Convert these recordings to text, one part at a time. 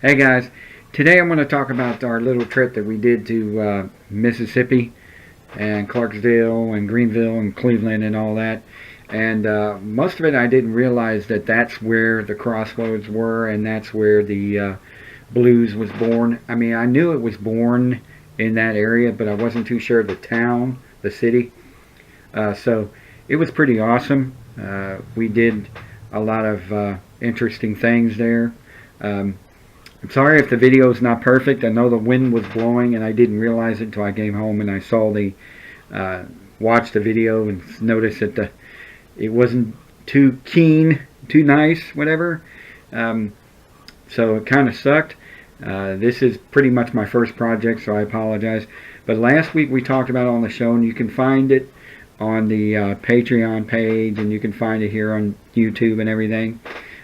Hey guys, today I'm going to talk about our little trip that we did to Mississippi and Clarksdale and Greenville and Cleveland and all that. And most of it I didn't realize that that's where the crossroads were and that's where the blues was born. I mean, I knew it was born in that area, but I wasn't too sure of the town, the city. So it was pretty awesome. We did a lot of interesting things there. Um, I'm sorry if the video is not perfect. I know the wind was blowing and I didn't realize it until I came home and I saw uh, watched the video and noticed that it wasn't too keen, too nice, whatever. Um, so it kind of sucked. This is pretty much my first project, so I apologize. But last week we talked about it on the show, and you can find it on the Patreon page, and you can find it here on YouTube and everything.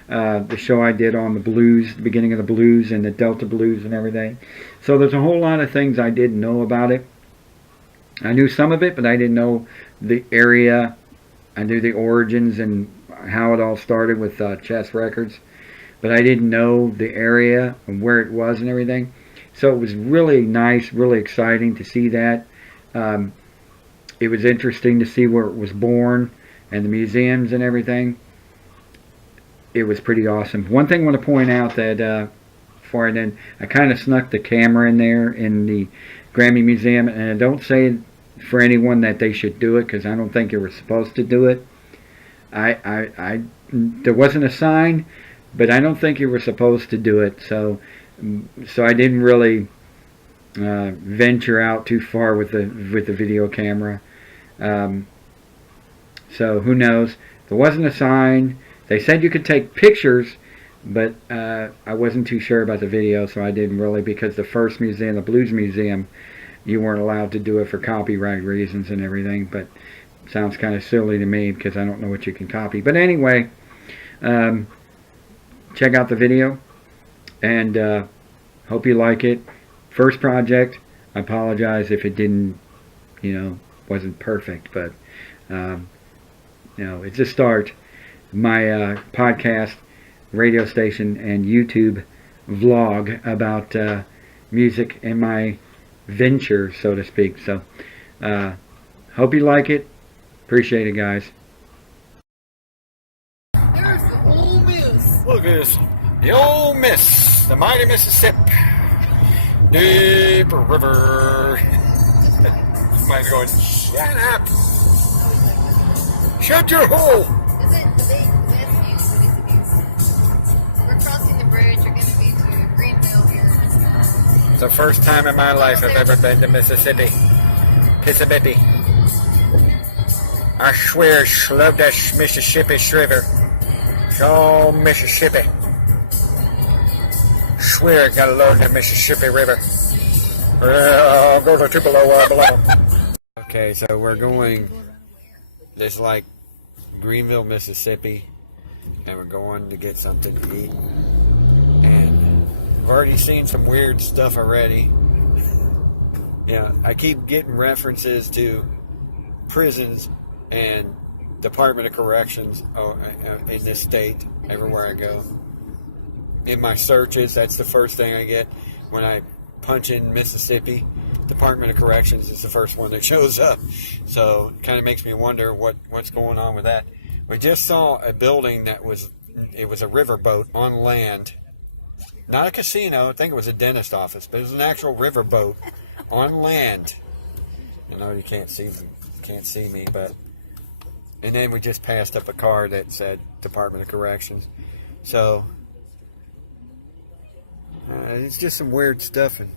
The show I did on the blues, the beginning of the blues and the Delta blues and everything. So there's a whole lot of things I didn't know about it. I knew some of it, but I didn't know the area. I knew the origins and how it all started with Chess Records, but I didn't know the area and where it was and everything. So it was really nice, really exciting to see that. Um, it was interesting to see where it was born and the museums and everything. It was pretty awesome. One thing I want to point out that before I did, I kind of snuck the camera in there in the Grammy Museum, and I don't say for anyone that they should do it because I don't think you were supposed to do it. There wasn't a sign, but I don't think you were supposed to do it. So I didn't really venture out too far with the video camera. Um, so who knows? There wasn't a sign. They said you could take pictures, but I wasn't too sure about the video, so I didn't really, because the first museum, the Blues Museum, you weren't allowed to do it for copyright reasons and everything, but it sounds kind of silly to me because I don't know what you can copy. But anyway, check out the video, and hope you like it. First project. I apologize if it didn't, wasn't perfect, but, it's a start. My podcast, radio station, and YouTube vlog about music and my venture, so to speak. So, hope you like it. Appreciate it, guys. There's the Ole Miss. Look at this. The Ole Miss, the mighty Mississippi. Deep river. Somebody's going, shut up. Shut your hole. Is it the big Mississippi? We're crossing the bridge. You're going to be to Greenville here. It's the first time in my life I've ever been to Mississippi. Mississippi. I swear, I love that Mississippi River. Oh, Mississippi. Swear, I gotta love the Mississippi River. I'll go to Tupelo, below. Okay, so we're going. This like Greenville, Mississippi, and we're going to get something to eat. And I've already seen some weird stuff already. I keep getting references to prisons and Department of Corrections in this state everywhere I go. In my searches, that's the first thing I get. When I punch in Mississippi, Department of Corrections is the first one that shows up. So it kind of makes me wonder what's going on with that. We just saw a building that was a riverboat on land. Not a casino. I think it was a dentist office, but it was an actual riverboat on land. I know you can't see me, but. And then we just passed up a car that said Department of Corrections. So it's just some weird stuff in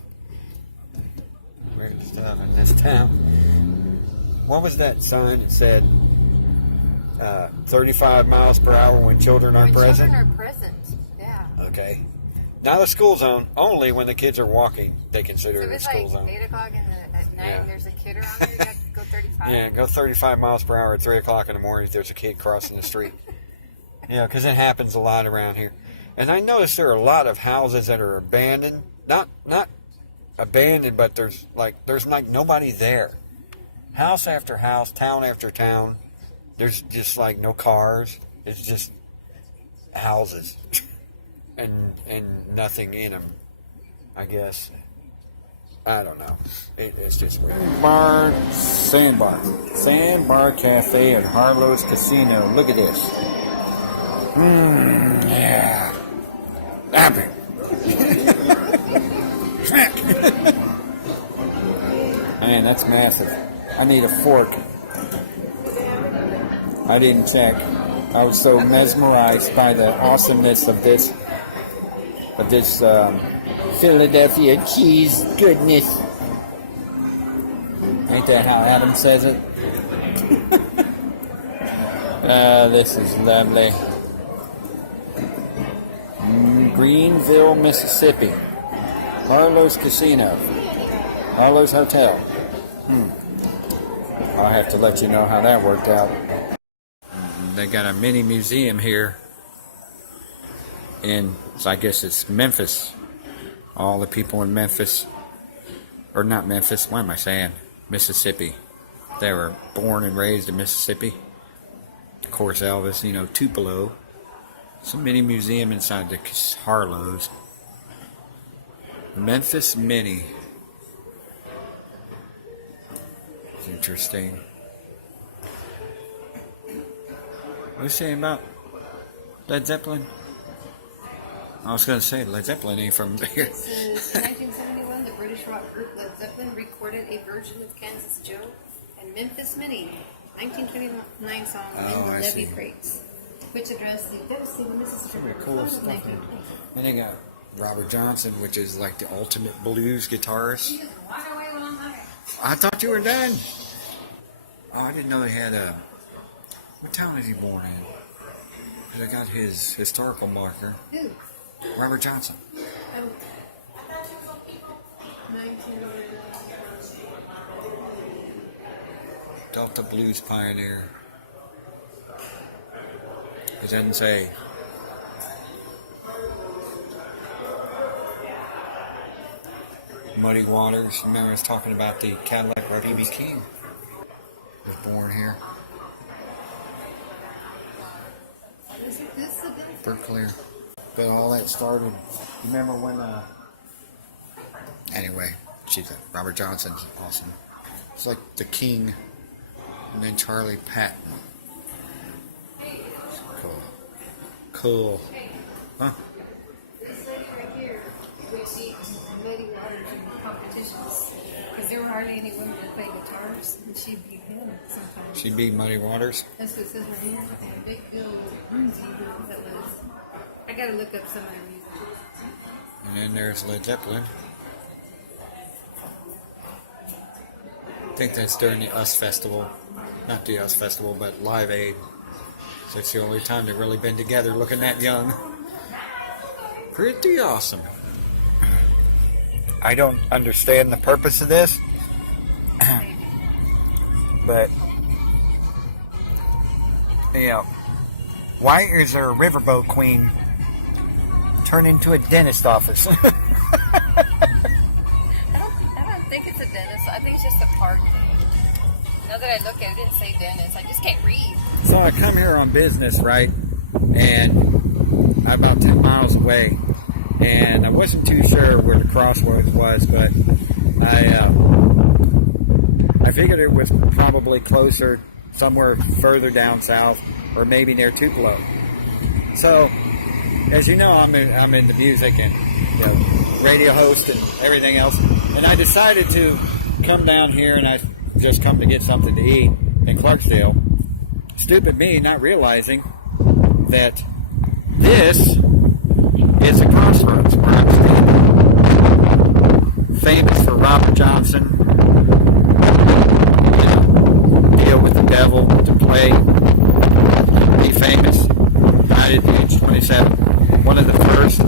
this town. What was that sign that said 35 miles per hour when children are present? Children are present, yeah. Okay. Not a school zone. Only when the kids are walking, they consider it a school zone. So if it's like 8 o'clock at night and there's a kid around there, you have to go 35? Yeah, go 35 miles per hour at 3 o'clock in the morning if there's a kid crossing the street. Because it happens a lot around here. And I noticed there are a lot of houses that are abandoned. Not abandoned, but there's like nobody there. House after house, town after town. There's just like no cars. It's just houses. and nothing in them, I guess. I don't know. It's just weird. Sandbar Cafe at Harlow's Casino. Look at this. Yeah. Apple. Smack. Man, that's massive. I need a fork. I didn't check. I was so mesmerized by the awesomeness of this Philadelphia cheese goodness. Ain't that how Adam says it? This is lovely. Greenville, Mississippi. Harlow's Casino. Harlow's Hotel. I'll have to let you know how that worked out. They got a mini museum here in, so I guess it's Memphis. All the people in Memphis, or not Memphis, what am I saying? Mississippi. They were born and raised in Mississippi. Of course, Elvis, Tupelo. It's a mini museum inside the Harlow's. Memphis Mini. It's interesting. What are you saying about Led Zeppelin? I was going to say Led Zeppelin ain't from here. It says, in 1971, the British rock group Led Zeppelin recorded a version of Kansas Joe and Memphis Mini, 1929 song, Men Will Levy Praise, which addressed the devastating Mississippi River Cool flood of stuff. 1920. And they got Robert Johnson, which is like the ultimate blues guitarist. You just walk away when I'm there. I thought you were done. Oh, I didn't know he had a... What town is he born in? Because I got his historical marker. Who? Robert Johnson. Oh. 1900. Delta Blues pioneer. It doesn't say. Muddy Waters. Remember I was talking about the Cadillac B.B. King. Was born here. Is it this the Berkeley. But all that started. You remember when? Anyway, Robert Johnson's awesome. It's like the King, and then Charlie Patton. Cool. Huh? This lady right here would beat Muddy Waters in competitions because there were hardly any women that play guitars, and she beat him sometimes. She beat Muddy Waters. That's what it says right here. And Big Bill Lindsay, who that was. I gotta look up some of their music. And then there's Led Zeppelin. I think that's during the US Festival. Not the US Festival, but Live Aid. So it's the only time they've really been together looking that young. Pretty awesome. I don't understand the purpose of this. But, why is there a riverboat queen turn into a dentist office? I don't think it's a dentist. I think it's just a park. Now that I look at it, it didn't say dentist. I just can't read. So I come here on business, right? And I'm about 10 miles away. And I wasn't too sure where the crossroads was, but I figured it was probably closer, somewhere further down south, or maybe near Tupelo. So, as you know, I'm in the music and radio host and everything else. And I decided to come down here, and I just come to get something to eat in Clarksdale. Stupid me, not realizing that this is a crossroads where I'm standing. Famous for Robert Johnson, deal with the devil to play. Be famous. Died at the age 27. One of the first of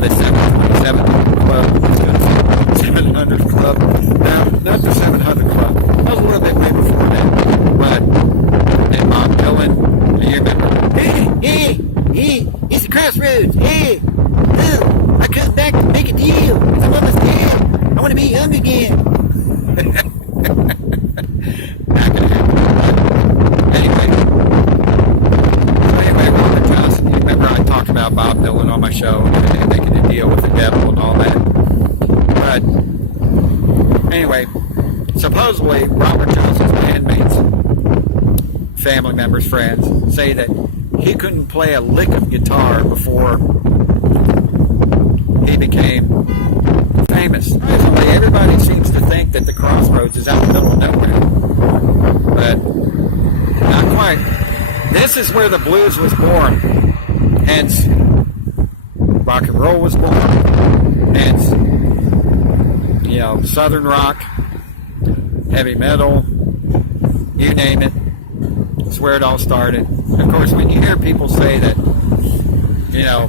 the 727 club. 700 club. Now, not the 700 club. That was a little bit way before that. But, and Bob Dylan, you remember? Hey, it's the crossroads. Hey, I come back to make a deal. I'm almost dead. I want to be young again. Not gonna on my show and making a deal with the devil and all that. But anyway, supposedly Robert Johnson's bandmates, family members, friends, say that he couldn't play a lick of guitar before he became famous. Supposedly everybody seems to think that the Crossroads is out in the middle of nowhere. But not quite. This is where the blues was born. Hence, rock and roll was born. Hence, you know, southern rock, heavy metal, you name it. It's where it all started. Of course, when you hear people say that, you know,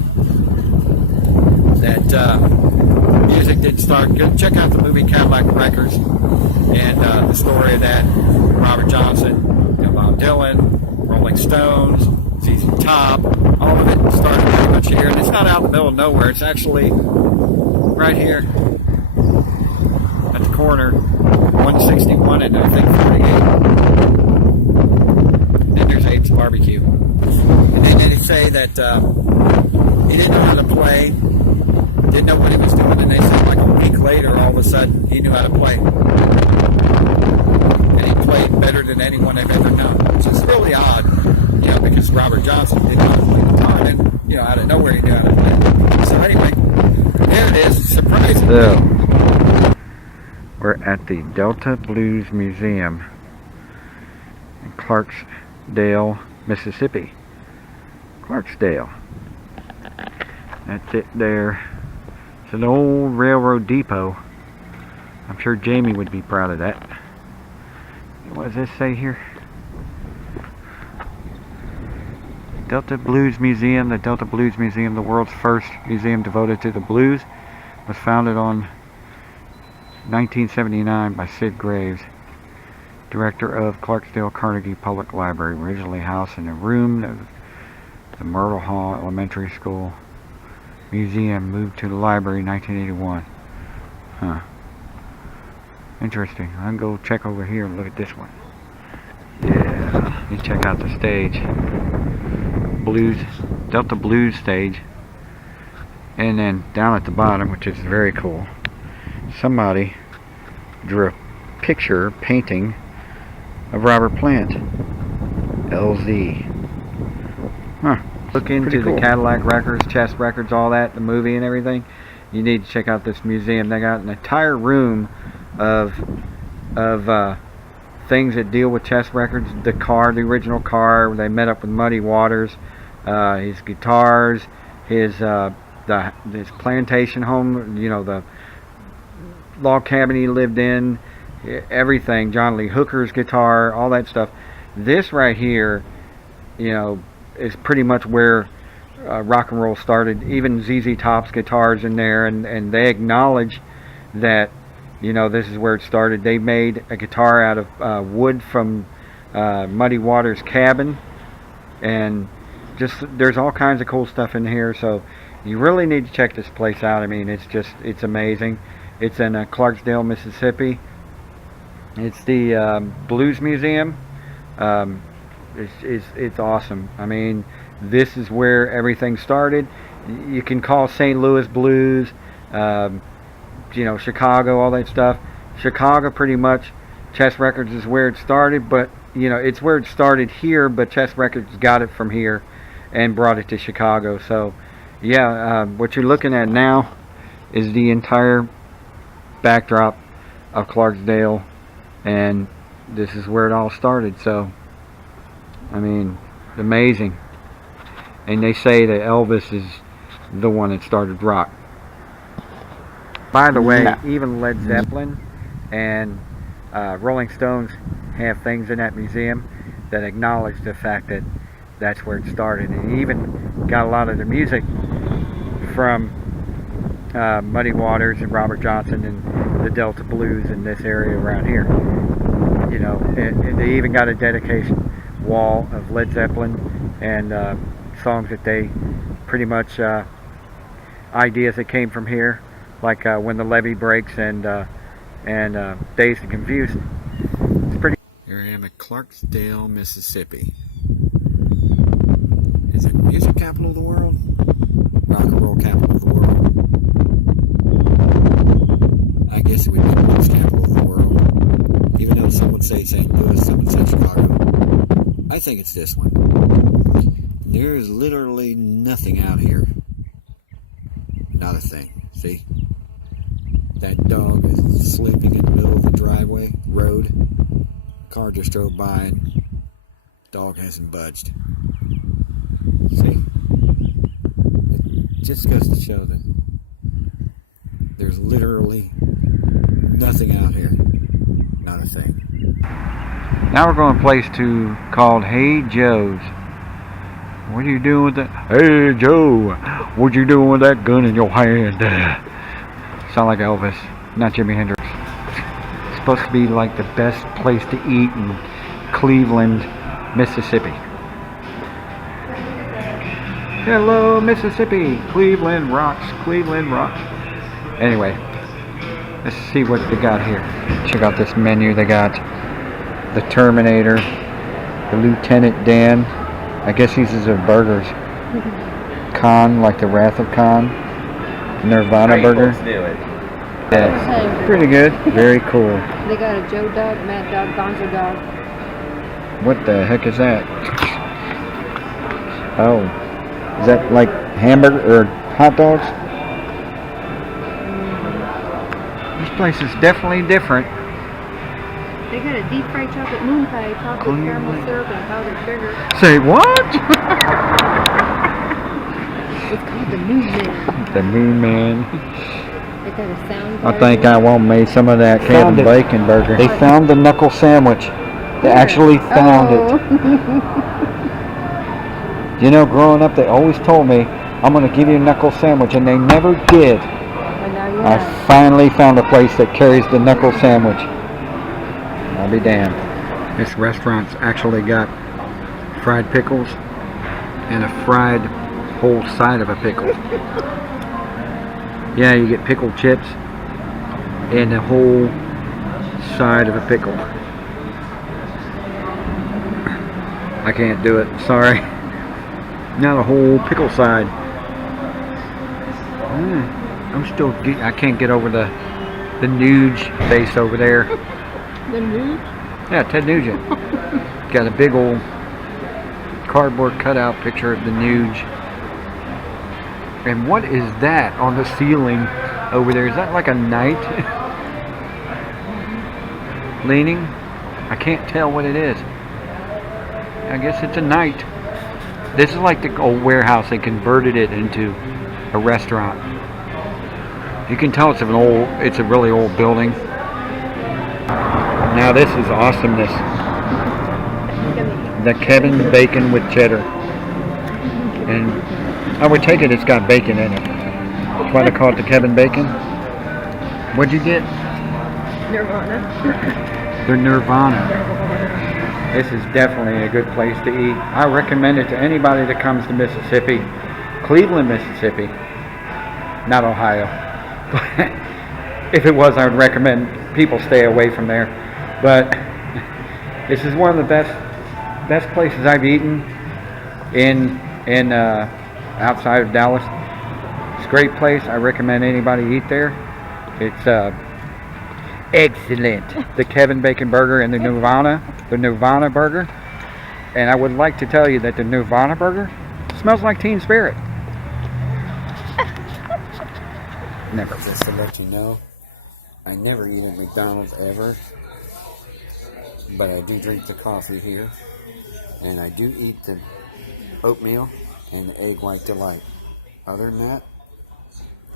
that music didn't start, go check out the movie Cadillac Records and the story of that. Robert Johnson, you know, Bob Dylan, Rolling Stones, ZZ Top, all of it started pretty much here. And it's not out in the middle of nowhere. It's actually right here at the corner, 161 and I think 48. And there's Abe's Barbecue. And then they say that he didn't know how to play, didn't know what he was doing, and they said like a week later, all of a sudden, he knew how to play. And he played better than anyone I've ever known. Which is really odd, you know, because Robert Johnson didn't know how to play guitar, and, you know, out of nowhere he knew how to play. So anyway, there it is, surprising. So, we're at the Delta Blues Museum in Clarksdale, Mississippi. Clarksdale. That's it there. It's an old railroad depot. I'm sure Jamie would be proud of that. What does this say here? Delta Blues Museum. The Delta Blues Museum, the world's first museum devoted to the blues, was founded on 1979 by Sid Graves, director of Clarksdale Carnegie Public Library, originally housed in a room of the Myrtle Hall Elementary School Museum, moved to the library in 1981. Huh. Interesting. I'll go check over here and look at this one. Yeah, you check out the stage. Blues, Delta Blues stage. And then down at the bottom, which is very cool, somebody drew a picture, painting of Robert Plant. LZ. Huh. Look into the Cadillac Records, Chess Records, all that, the movie and everything. You need to check out this museum. They got an entire room of things that deal with Chess Records. The car, the original car, where they met up with Muddy Waters, his guitars, his plantation home, you know, the log cabin he lived in, everything. John Lee Hooker's guitar, all that stuff. This right here, you know, is pretty much where rock and roll started. Even ZZ Top's guitars in there, and they acknowledge that, you know, this is where it started. They made a guitar out of wood from Muddy Waters' cabin, and just there's all kinds of cool stuff in here. So you really need to check this place out. I mean, it's amazing. It's in Clarksdale, Mississippi. It's the Blues Museum. It's awesome. I mean, this is where everything started. You can call St. Louis blues, you know, Chicago, all that stuff. Chicago, pretty much, Chess Records is where it started, but, you know, it's where it started here, but Chess Records got it from here and brought it to Chicago. So, yeah, what you're looking at now is the entire backdrop of Clarksdale, and this is where it all started. So, I mean, amazing. And they say that Elvis is the one that started rock. By the way, even Led Zeppelin and Rolling Stones have things in that museum that acknowledge the fact that that's where it started. And even got a lot of the music from Muddy Waters and Robert Johnson and the Delta Blues in this area around here. You know, and they even got a dedication wall of Led Zeppelin and songs that they pretty much ideas that came from here, like When the Levee Breaks and Dazed and Confused. It's pretty. Here I am at Clarksdale, Mississippi. Is it the music capital of the world? rock and roll capital of the world. I guess it would be the blues capital of the world. Even though some would say St. Louis, some would say Chicago. I think it's this one. There is literally nothing out here. Not a thing. See? That dog is sleeping in the middle of the driveway, road. Car just drove by and dog hasn't budged. See? It just goes to show that there's literally nothing out here. Not a thing. Now we're going to a place called Hey Joe's. What are you doing with that? Hey Joe, what you doing with that gun in your hand? Sound like Elvis, not Jimi Hendrix. It's supposed to be like the best place to eat in Cleveland, Mississippi. Hello, Mississippi. Cleveland rocks. Cleveland rocks. Anyway, let's see what they got here. Check out this menu. They got the Terminator, the Lieutenant Dan. I guess these are burgers. Khan, like the Wrath of Khan. Nirvana burger. Yeah, pretty good. Very cool. They got a Joe Dog, Mad Dog, Gonzo Dog. What the heck is that? Oh, is that like hamburger or hot dogs? This place is definitely different. They got a deep fried chocolate moon pie, chocolate caramel syrup, and powdered sugar. Say what? It's called the Moon Man. The Moon Man. They got a sound. I think I want me some of that Kevin Bacon burger. They found the knuckle sandwich. They actually found it. You know, growing up, they always told me, I'm going to give you a knuckle sandwich, and they never did. I finally found a place that carries the knuckle sandwich. I'll be damned. This restaurant's actually got fried pickles and a fried whole side of a pickle. Yeah, you get pickled chips and the whole side of a pickle. I can't do it, sorry. Not a whole pickle side. I can't get over the Nuge face over there. The Nuge? Yeah, Ted Nugent. Got a big old cardboard cutout picture of the Nuge. And what is that on the ceiling over there? Is that like a knight leaning? I can't tell what it is. I guess it's a knight. This is like the old warehouse. They converted it into a restaurant. You can tell it's a really old building. Now this is awesomeness. The Kevin Bacon with cheddar. And I would take it's got bacon in it. That's why they call it the Kevin Bacon. What'd you get? Nirvana. The Nirvana. This is definitely a good place to eat. I recommend it to anybody that comes to Mississippi. Cleveland, Mississippi. Not Ohio. If it was, I would recommend people stay away from there. But this is one of the best places I've eaten in outside of Dallas. It's a great place. I recommend anybody eat there. It's excellent. The Kevin Bacon burger and the Nirvana burger. And I would like to tell you that the Nirvana burger smells like Teen Spirit. Never. Just to let you know, I never eat at McDonald's ever, but I do drink the coffee here, and I do eat the oatmeal and the egg white delight. Other than that,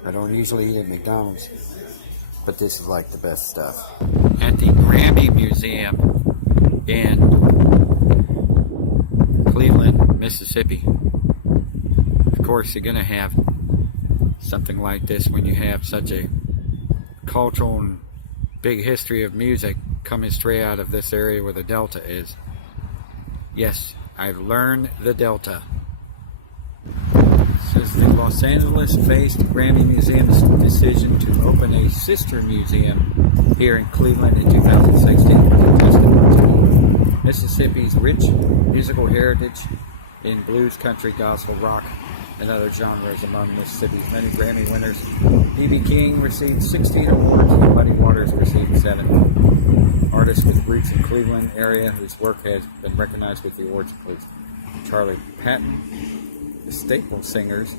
I don't usually eat at McDonald's, but this is like the best stuff. At the Grammy Museum in Cleveland, Mississippi, of course you're going to have something like this when you have such a cultural and big history of music coming straight out of this area where the Delta is. Yes, I've learned the Delta. Says the Los Angeles based Grammy Museum's decision to open a sister museum here in Cleveland in 2016 Mississippi's rich musical heritage in blues, country, gospel, rock, and other genres among Mississippi's many Grammy winners. B.B. King received 16 awards and Muddy Waters received 7. Artists with roots in Cleveland area whose work has been recognized with the awards include Charlie Patton, the Staple Singers,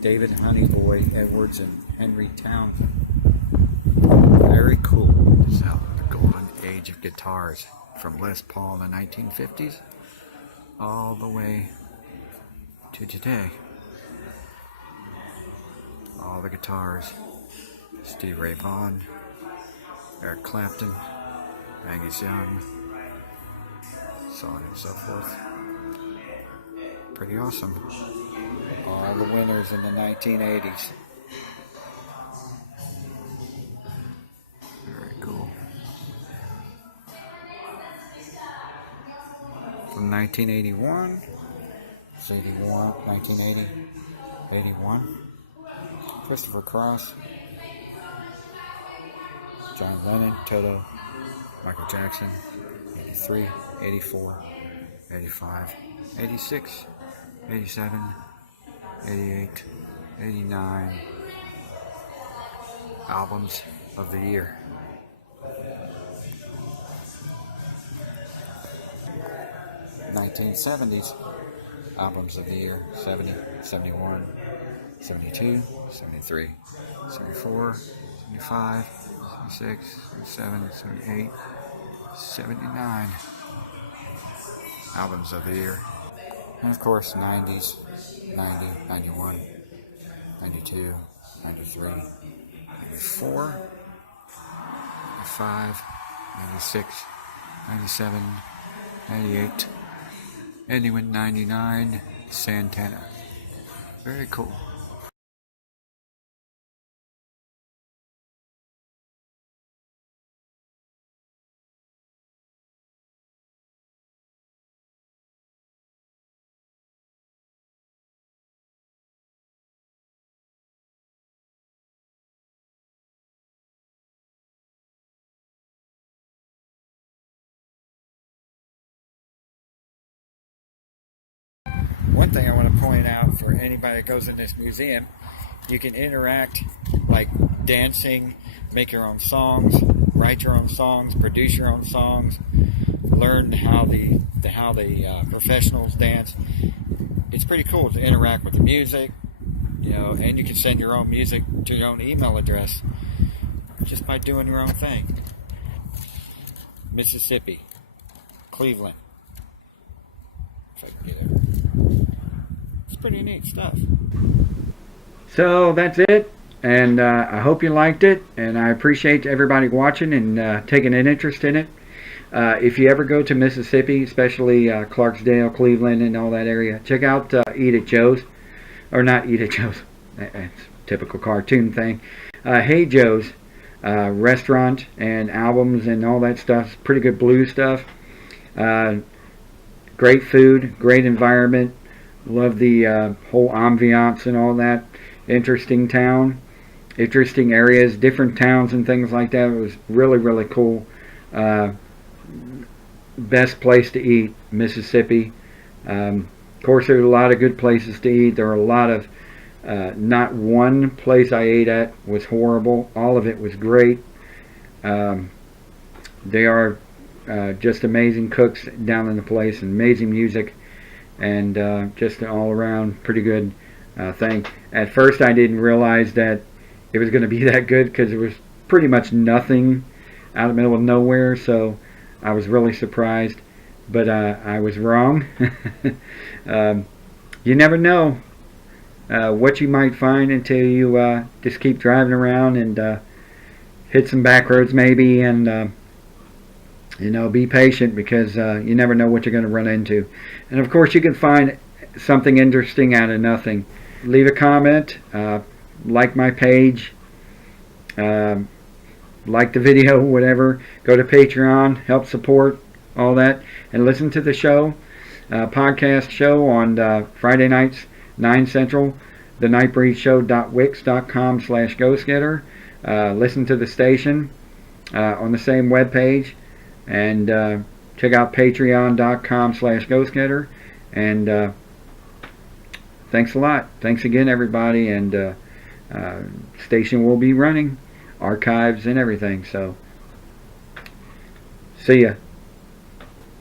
David Honeyboy Edwards, and Henry Townsend. Very cool. So, the golden age of guitars from Les Paul in the 1950s all the way to today. All the guitars. Stevie Ray Vaughan, Eric Clapton, Angus Young, so on and so forth. Pretty awesome. All the winners in the 1980s. Very cool. From 1981, it's 81, 1980, 81. Christopher Cross, John Lennon, Toto, Michael Jackson, 83, 84, 85, 86, 87, 88, 89 albums of the year. '70s albums of the year: 70, 71, 72, 73, 74, 75, 76, 77, 78, 79 albums of the year. And of course, 90s, 90, 91, 92, 93, 94, 95, 96, 97, 98, ending with 99, Santana. Very cool. One thing I want to point out for anybody that goes in this museum, you can interact, like dancing, make your own songs, write your own songs, produce your own songs, learn how the professionals dance. It's pretty cool to interact with the music, and you can send your own music to your own email address just by doing your own thing. Mississippi, Cleveland. If I can get it. It's pretty neat stuff. So that's it, and I hope you liked it, and I appreciate everybody watching and taking an interest in it. If you ever go to Mississippi, especially Clarksdale, Cleveland, and all that area, check out Eat at Joe's, or not Eat at Joe's, it's a typical cartoon thing. Hey Joe's restaurant and albums and all that stuff. Pretty good blues stuff. Great food, great environment. Love the whole ambiance and all that. Interesting town, interesting areas, different towns and things like that. It was really, really cool. Best place to eat, Mississippi. Of course, there's a lot of good places to eat. There are a lot of, not one place I ate at was horrible. All of it was great. They are just amazing cooks down in the place, and amazing music, and just an all-around pretty good thing. At first I didn't realize that it was going to be that good, because it was pretty much nothing out of the middle of nowhere, so I was really surprised, but I was wrong. You never know what you might find until you just keep driving around and hit some back roads maybe, and be patient, because you never know what you're going to run into. And of course, you can find something interesting out of nothing. Leave a comment, like my page, like the video, whatever. Go to Patreon, help support all that, and listen to the show, podcast show on Friday nights, 9 Central, the nightbreedshow.wix.com/Ghostgetter. Listen to the station on the same webpage. And check out patreon.com/Ghostgetter, and thanks a lot. Thanks again, everybody. And station will be running archives and everything. So, see ya.